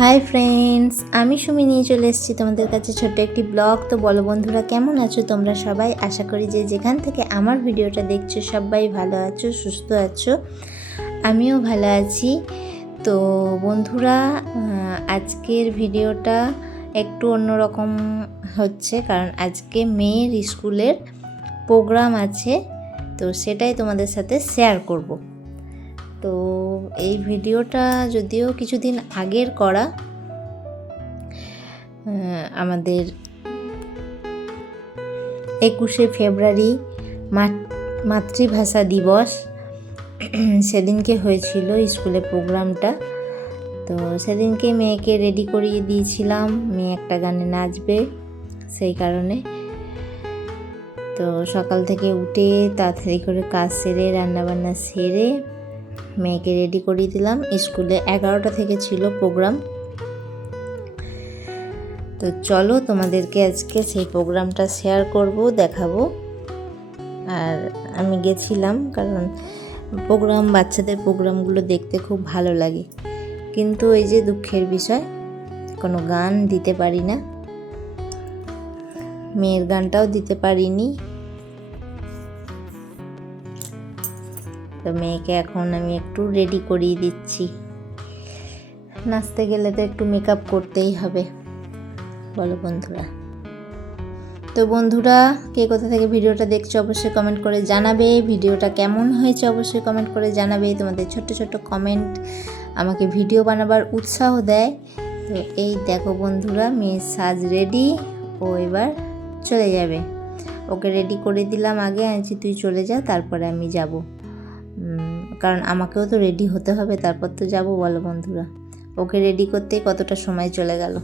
Hi friends, আমি সুমি নিয়ে চলে এসেছি তোমাদের কাছে ছোট্ট একটি ব্লগ। তো বলো বন্ধুরা, কেমন আছো তোমরা সবাই? আশা করি যে যেখান থেকে আমার ভিডিওটা দেখছো সবাই ভালো আছো, সুস্থ আছো। আমিও ভালো আছি। তো বন্ধুরা, আজকের ভিডিওটা একটু অন্যরকম হচ্ছে, কারণ আজকে মেয়ের স্কুলের প্রোগ্রাম আছে, তো সেটাই তোমাদের সাথে শেয়ার করব। তো এই ভিডিওটা যদিও কিছুদিন আগের করা, আমাদের 21শে ফেব্রুয়ারি মাতৃভাষা দিবস, সেদিনকে হয়েছিল স্কুলে প্রোগ্রামটা। তো সেদিনকে মেয়েকে রেডি করিয়ে দিয়েছিলাম, মেয়ে একটা গানে নাচবে, সেই কারণে। তো সকাল থেকে উঠে তাড়াতাড়ি করে কাজ সেরে রান্নাবান্না সেরে মেয়েকে রেডি করিয়ে দিলাম। স্কুলে 11টা থেকে ছিল প্রোগ্রাম। তো চলো তোমাদেরকে আজকে সেই প্রোগ্রামটা শেয়ার করব, দেখাবো। আর আমি গেছিলাম কারণ বাচ্চাদের প্রোগ্রামগুলো দেখতে খুব ভালো লাগে, কিন্তু এই যে দুঃখের বিষয়, কোনো গান দিতে পারি না, মেয়ের গানটাও দিতে পারিনি। তো মেয়েকে এখন আমি একটু রেডি করিয়ে দিচ্ছি। নাচতে গেলে তো একটু মেকআপ করতেই হবে, বলো বন্ধুরা। তো বন্ধুরা, কে কোথা থেকে ভিডিওটা দেখছো অবশ্যই কমেন্ট করে জানাবে। ভিডিওটা কেমন হয়েছে অবশ্যই কমেন্ট করে জানাবে। তোমাদের ছোট্ট ছোট্ট কমেন্ট আমাকে ভিডিও বানাবার উৎসাহ দেয়। তো এই দেখো বন্ধুরা, মেয়ের সাজ রেডি, ও এবার চলে যাবে। ওকে রেডি করে দিলাম আগে, আনছি তুই চলে যা, তারপরে আমি যাব, কারণ আমাকেও তো রেডি হতে হবে, তারপর তো যাব, বলো বন্ধুরা। ওকে রেডি করতেই কতটা সময় চলে গেল।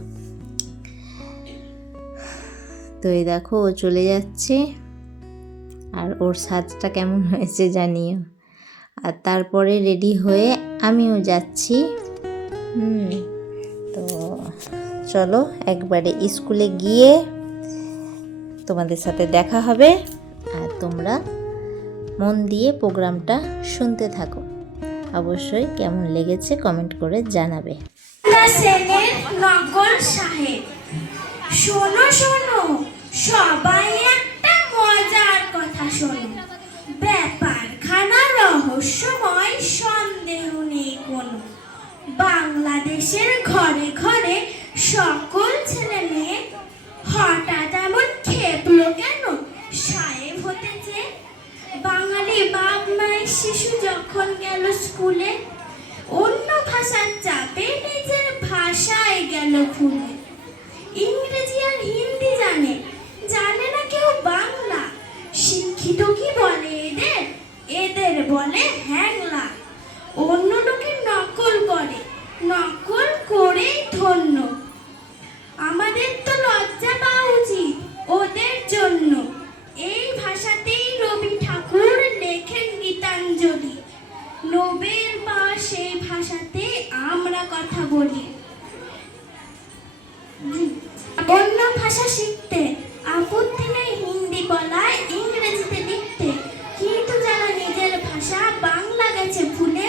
তো এই দেখো ও চলে যাচ্ছে, আর ওর সাজটা কেমন হয়েছে জানিও। আর তারপরে রেডি হয়ে আমিও যাচ্ছি। তো চলো একবারে স্কুলে গিয়ে তোমাদের সাথে দেখা হবে, আর তোমরা মন দিয়ে প্রোগ্রামটা শুনতে থাকো। অবশ্যই কেমন লেগেছে কমেন্ট করে জানাবে। নকল সাহেব, শোনো শোনো সবাই, একটা মজার কথা শোনো। ব্যাপারখানা রহস্যময়, সন্দেহ নেই কোনো। বাংলাদেশের ঘরে ঘরে সকল ছেলে মেয়ে হঠাৎ এমন খেপলো কেন সাহেব হতে চেয়ে? বাঙালি বাপ মায়ের শিশু যখন গেল স্কুলে, অন্য ভাষার চাপে নিজের ভাষায় গেল ভুলে। ইংরেজি আর হিন্দি জানে, জানে না কেউ বাংলা। শিক্ষিত কি বলে এদের? এদের বলে হ্যাংলা। অন্য লোকের নকল করে, নকল করেই ধন্য। আমাদের তো লজ্জা পাওয়া উচিত ওদের জন্য। এই ভাষাতেই রবি ঠাকুর লেখেন গীতাঞ্জলি। নোবেল পাওয়া সেই ভাষাতে আমরা কথা বলি। অন্য ভাষা শিখতে আপত্তি নেই, হিন্দি বলায় ইংরেজিতে লিখতে, কিন্তু যারা নিজের ভাষা বাংলা গেছে ভুলে,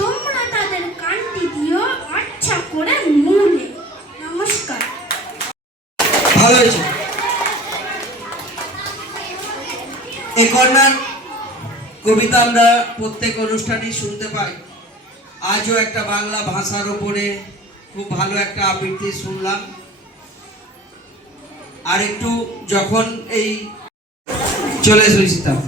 তোমরা তাদের কান্তি দিও আচ্ছা করে মূলে। নমস্কার। ভালো হয়েছে। এই কন্যার কবিতা আমরা প্রত্যেক অনুষ্ঠানেই শুনতে পাই। আজও একটা বাংলা ভাষার উপরে খুব ভালো একটা আবৃত্তি শুনলাম। আর একটু যখন এই চলে এসেছিলাম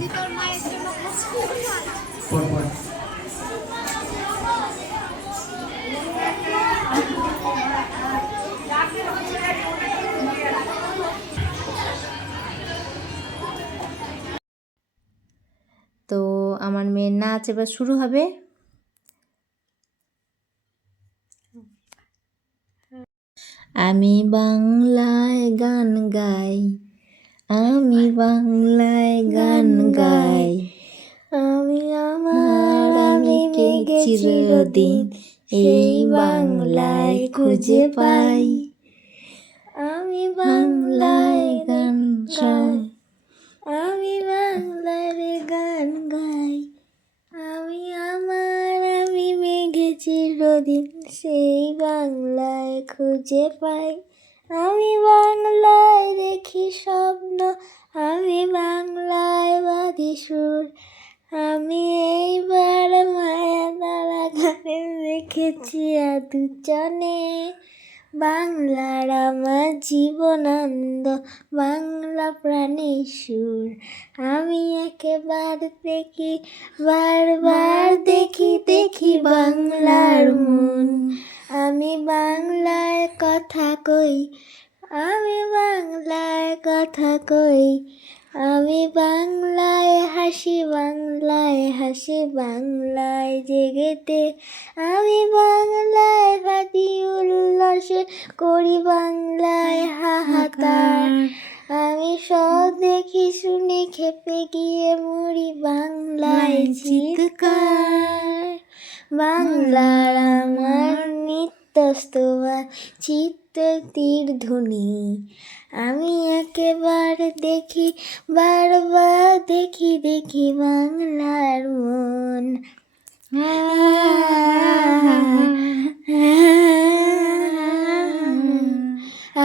তো আমার মেয়ের নাচ এবার শুরু হবে। আমি বাংলায় গান গাই, আমি বাংলায় গান গাই, আমি মেঘে চিরদিন এই বাংলায় খুঁজে পাই। আমি বাংলায় গান গাই, আমি বাংলার গান গাই, আমি মেঘে চিরদিন সেই বাংলায় খুঁজে পাই। আমি বাংলায় দেখি স্বপ্ন, আমি বাংলায় বাঁধি সুর। আমি এইবার মায়া দ্বারা গানে দেখেছি দু চনে। বাংলার আমার জীবনানন্দ, বাংলা প্রাণের সুর। আমি একেবার দেখি, বারবার দেখি দেখি বাংলার মন। আমি বাংলায় কথা কই, আমি বাংলায় কথা কই। আমি বাংলায় হাসি, বাংলায় হাসি, বাংলায় জেগেতে। আমি বাংলায় বাঁধি উল্লাসে, করি বাংলায় হাহাকার। আমি সব দেখি শুনে খেপে গিয়ে মরি বাংলায় চিৎকার। বাংলার আমার নিত্যস্তবা চিত্ত তীর ধ্বনি। আমি একেবারে দেখি, বারবার দেখি দেখি বাংলার মন।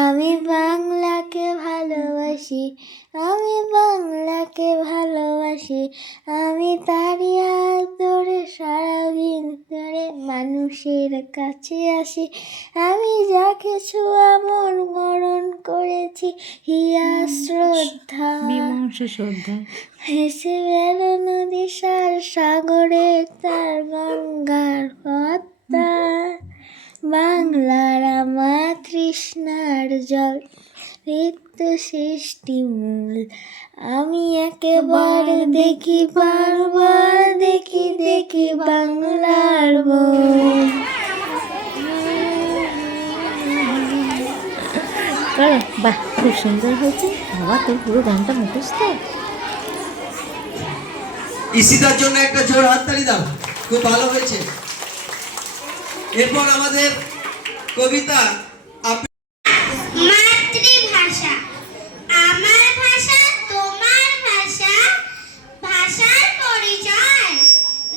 আমি বাংলাকে ভালোবাসি, আমি বাংলাকে ভালোবাসি। আমি তারই হাত ধরে সারাদিন ধরে মানুষের কাছে আসি। আমি যাকে ছোঁয়া মন গড়ন করেছি হিয়া শ্রদ্ধা, ভেসে বেড়ো নদী সার সাগরে তার গঙ্গার পদ্মা। বাংলার আমার তৃষ্ণার জল, নিত্য সৃষ্টি মূল। আমি একেবারে দেখি, বারবার দেখি দেখি বাংলার মন। বাহ, খুব সুন্দর হয়েছে বাবা, তোর পুরো গানটা মুখস্থ। ঈশিতার জন্য একটা জোর হাততালি দাও, খুব ভালো হয়েছে। এরপর আমাদের কবিতা মাতৃভাষা, আমার ভাষা তোমার ভাষা, ভাষার পরিচয়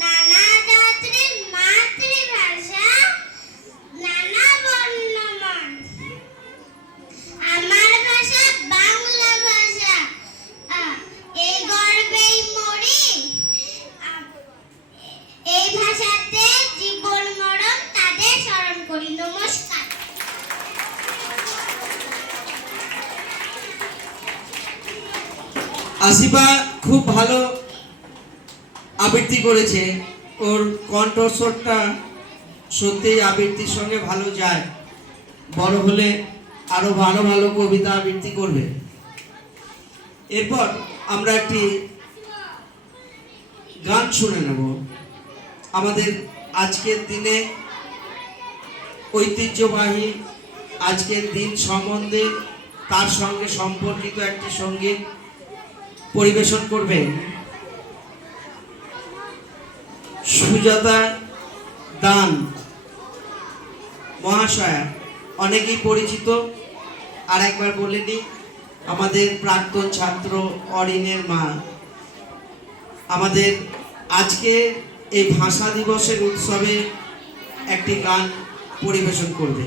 নানা জাতির মাতৃভাষা, নানা বর্ণময়। আমার ভাষা বাংলা ভাষা, এই গর্বেই মরি। এই ভাষাতে জীবন মরণ তাদের স্মরণ করি। নমস্কার। আসিফা খুব ভালো আবৃত্তি করেছে, ওর কণ্ঠস্বরটা সত্যিই আবৃত্তির সঙ্গে ভালো যায়। বড় হলে আরো ভালো ভালো কবিতা আবৃত্তি করবে। এরপর আমরা একটি গান শুনে নেব। আমাদের আজকের দিনে ঐতিহ্যবাহী আজকের দিন সম্বন্ধে তার সঙ্গে সম্পর্কিত একটি সঙ্গীত পরিবেশন করবেন সুজাতা দান মহাশয়া, অনেকেই পরিচিত। আর একবার বলে নিই, আমাদের প্রাক্তন ছাত্র অরিনের মা আমাদের আজকে এই ভাষা দিবসের উৎসবে একটি গান পরিবেশন করবে।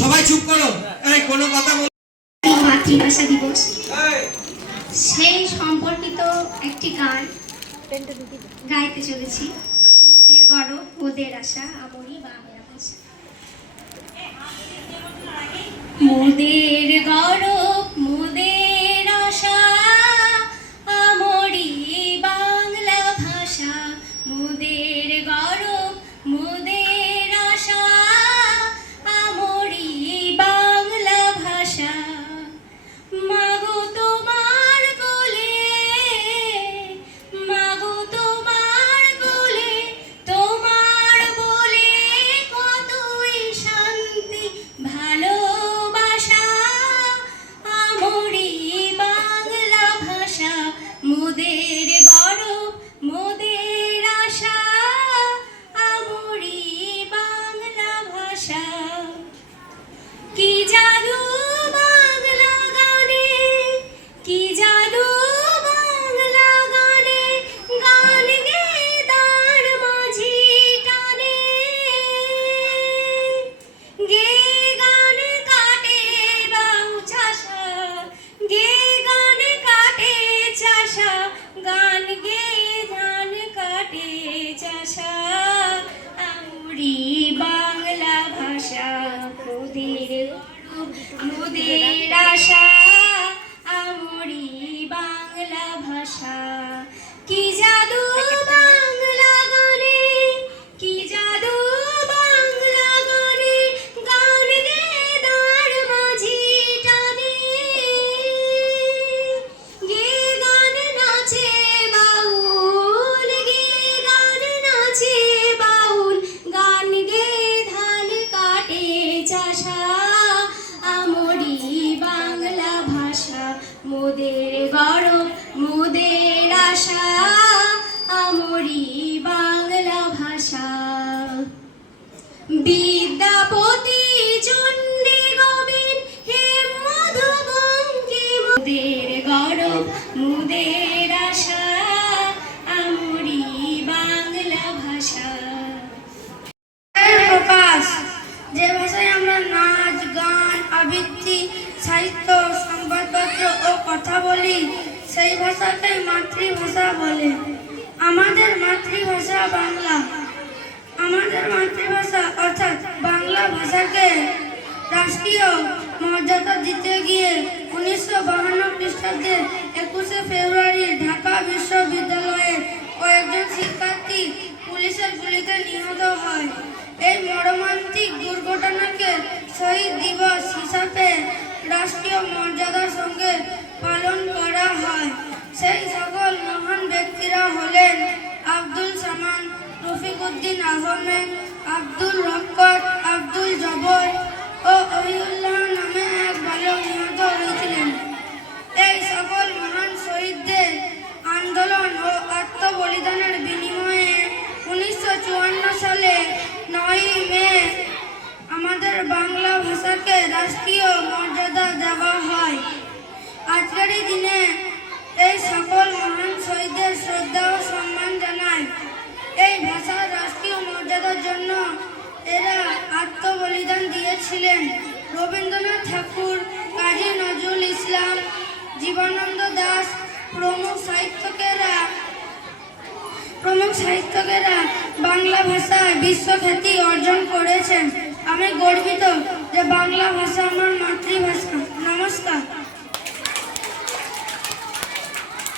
সবাই চুপ করো, কোনো কথা বল। মাতৃভাষা দিবস সেই সম্পর্কিত একটি গান গাইতে চলেছি। মোদের গর্ব মোদের আশা, আমরি বাংলা ভাষা। মোদের গর্ব মোদের আশা, আমরি বাংলা ভাষা। মোদের গর্ব মোদের আশা, আমরি বাংলা ভাষা। মাগো তোমার কোলে, মাগো তোমার কোলে, তোমার বলে কতই শান্তি ভালোবাসা। আমরি বাংলা ভাষা, মোদের গর্ব মোদের আশা, আমরি বাংলা ভাষা। কি জাদু বাংলা গানে, কি জাদু বাংলা গানে, গান গে তার মাঝি টানে। মোদের আশা আমরি বাংলা ভাষা। কি জাদু বাংলা গানে, কি জাদু বাংলা গানে, গান গে দাঁড় মাঝি টানে, গে গান নাচে বাউল, গে গান নাচে বাউল, গান গে ধান কাটে চাষা আমরি বাংলা ভাষা। মোদের গরব মোদের আশা আমরি বাংলা ভাষা। বিদ্যাপতি চণ্ডী গোবিন্দ হেম মধুবঙ্গে, মোদের গরব মোদের আশা আমরি বাংলা ভাষা। প্রকাশ, যে ভাষায় আমরা নাচ গান আবৃত্তি সাহিত্য সংবাদপত্র ও কথা বলি, সেই ভাষাকে মাতৃভাষা বলে। আমাদের মাতৃভাষা বাংলা। আমাদের মাতৃভাষা অর্থাৎ বাংলা ভাষাকে রাষ্ট্রীয় মর্যাদা দিতে গিয়ে 1952 খ্রিস্টাব্দে 21শে ফেব্রুয়ারি ঢাকা বিশ্ববিদ্যালয়ের কয়েকজন শিক্ষার্থী পুলিশের গুলিতে নিহত হয়। এই মর্মান্তিক দুর্ঘটনাকে শহীদ দিবস হিসাবে রাষ্ট্রীয় মর্যাদার সঙ্গে পালন করা হয়। সেই সকল মহান ব্যক্তিরা হলেন আব্দুল সামান, রফিকুদ্দিন আহমেদ, আব্দুল রক্কত, আব্দুল জবর ও অহিউল্লাহ নামে এক বালক নিহত হয়েছিলেন। এই সকল মহান শহীদদের আন্দোলন ও আত্মবলিদানের বিনিময়ে 1954 সালে 9ই মে আমাদের বাংলা ভাষাকে রাষ্ট্রীয় মর্যাদা দেওয়া হয়। আজকের এই দিনে এই সকল মহান শহীদদের শ্রদ্ধা ও সম্মান জানায়। এই ভাষার রাষ্ট্রীয় মর্যাদার জন্য এরা আত্মবলিদান দিয়েছিলেন। রবীন্দ্রনাথ ঠাকুর, কাজী নজরুল ইসলাম, জীবনানন্দ দাশ প্রমুখ সাহিত্যকেরা বাংলা ভাষায় বিশ্বখ্যাতি অর্জন করেছেন। আমি গর্বিত যে বাংলা ভাষা আমার মাতৃভাষা। নমস্কার।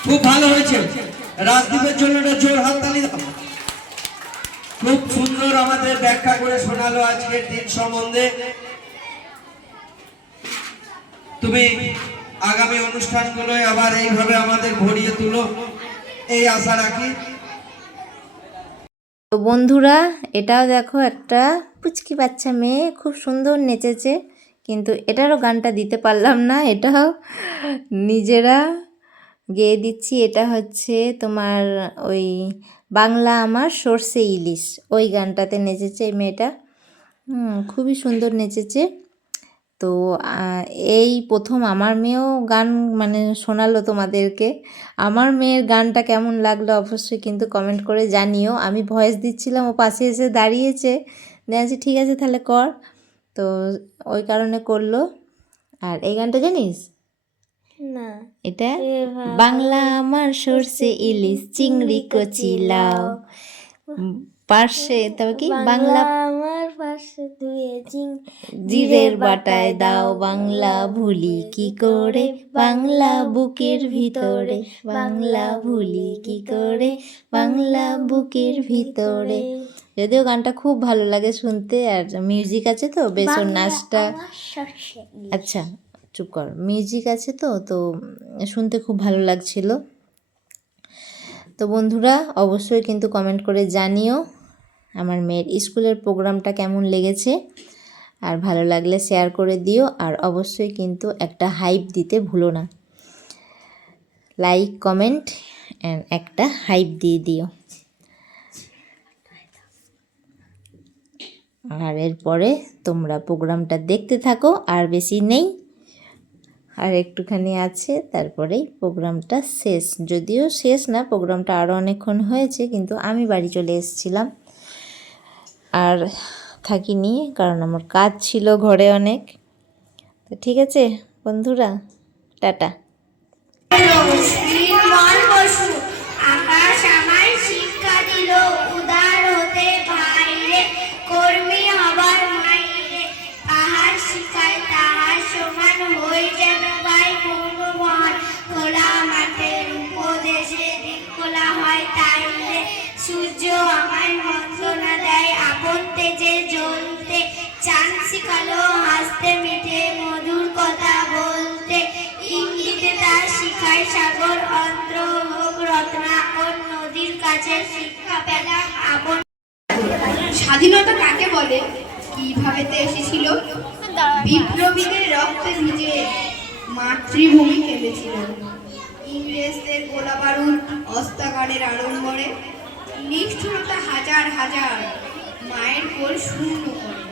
খুব ভালো হয়েছে। রাজদীপের জন্য একটা জোর হাততালি দাও। খুব সুন্দর আমাদের ব্যাখ্যা করে শোনালো আজকের দিন সম্বন্ধে। তুমি আগামী অনুষ্ঠানগুলোয় আবার এইভাবে আমাদের ভরিয়ে তুলো, এই আশা রাখি। তো বন্ধুরা, এটাও দেখো একটা পুচকি বাচ্চা মেয়ে খুব সুন্দর নেচেছে, কিন্তু এটারও গানটা দিতে পারলাম না, এটাও নিজেরা গেয়ে দিচ্ছি। এটা হচ্ছে তোমার ওই বাংলা আমার সর্ষে ইলিশ, ওই গানটাতে নেচেছে এই মেয়েটা। খুবই সুন্দর নেচেছে। তো এই প্রথম আমার মেয়েও গান মানে শোনালো তোমাদেরকে। আমার মেয়ের গানটা কেমন লাগলো অবশ্যই কিন্তু কমেন্ট করে জানিও। আমি ভয়েস দিচ্ছিলাম, ও পাশে এসে দাঁড়িয়েছে, দেখছি ঠিক আছে তাহলে কর, তো ওই কারণে করলো। আর এই গানটা জানিস? না। এটা বাংলা আমার সর্ষে ইলিশ চিংড়ি কচি লাউ পার্শ্বে, তবে কি বাংলা আমার পাশে ধুয়ে জিরের বাটায় দাও, বাংলা ভুলি কি করে, বাংলা বুকের ভিতরে, বাংলা ভুলি কি করে, বাংলা বুকের ভিতরে। যদিও গানটা খুব ভালো লাগে শুনতে, আর মিউজিক আছে তো বেশ, ওর নাচটা, আচ্ছা চুপ কর, মিউজিক আছে তো তো শুনতে খুব ভালো লাগছিল। তো বন্ধুরা অবশ্যই কিন্তু কমেন্ট করে জানিও আমার মেয়ের স্কুলের প্রোগ্রামটা কেমন লেগেছে, আর ভালো লাগলে শেয়ার করে দিও, আর অবশ্যই কিন্তু একটা হাইপ দিতে ভুলো না, লাইক কমেন্ট অ্যান্ড একটা হাইপ দিয়ে দিও। আর এরপরে তোমরা প্রোগ্রামটা দেখতে থাকো, আর বেশি নেই, আর একটুখানি আছে, তারপরেই প্রোগ্রামটা শেষ। যদিও শেষ না, প্রোগ্রামটা আরও অনেকক্ষণ হয়েছে, কিন্তু আমি বাড়ি চলে এসেছিলাম আর থাকিনি, কারণ আমার কাজ ছিল ঘরে অনেক। তো ঠিক আছে বন্ধুরা, টাটা। আকাশ আমায় শিক্ষা দিল উদার হতে বাইরে, কর্মী হবার মাইরে, আহার শিখায় তাহার হাসতে মিঠে মধুর কথা বলতে, ইঙ্গিতে তার শিখায় সাগর অন্ধ্র হোক রত্নাকর, নদীর কাছে শিক্ষা পেলাম আপন। স্বাধীনতা কাকে বলে, কিভাবে তে এসেছিল? বিপ্লবীদের রক্তে ভিজে মাতৃভূমি কেঁদেছিল। ইংরেজদের গোলা বারুদ অস্ত্রাগারের আড়ম্বরে নিষ্ঠুরতা হাজার হাজার মায়ের কোল শূন্য করে।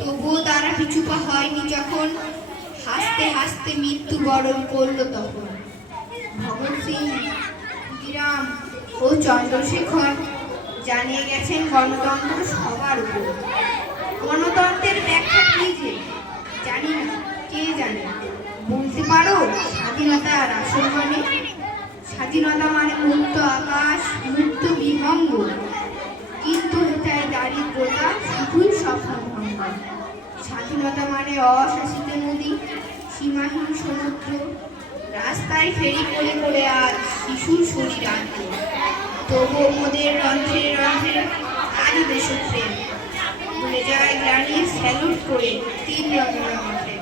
তবুও তারা পিছুপা হয়নি যখন হাসতে হাসতে মৃত্যুবরণ করল তখন। ভগৎ সিং, ক্ষুদিরাম ও চন্দ্রশেখর জানিয়ে গেছেন গণতন্ত্র সবার উপর। গণতন্ত্রের ব্যাখ্যা কি যে জানি না, কে জানে? বলতে পারো স্বাধীনতার আসল মানে? স্বাধীনতা মানে মুক্ত আকাশ, মুক্ত বিহঙ্গ, কিন্তু এটাই দারিদ্রতা শুধুই স্বপ্ন ভঙ্গ। স্বাধীনতা মানে অশাসিত নদী, সীমাহীন সমুদ্র, রাস্তায় ফেরি করে করে আজ শিশুর শরীর আনতো। তবু মোদের রন্ধ্রে রন্ধ্রে আজও দেশপ্রেম, ভুলে যায় গ্লানি স্যালুট করে 3 রকমের মাঠে।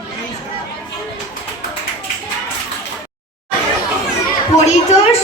পরিতোষ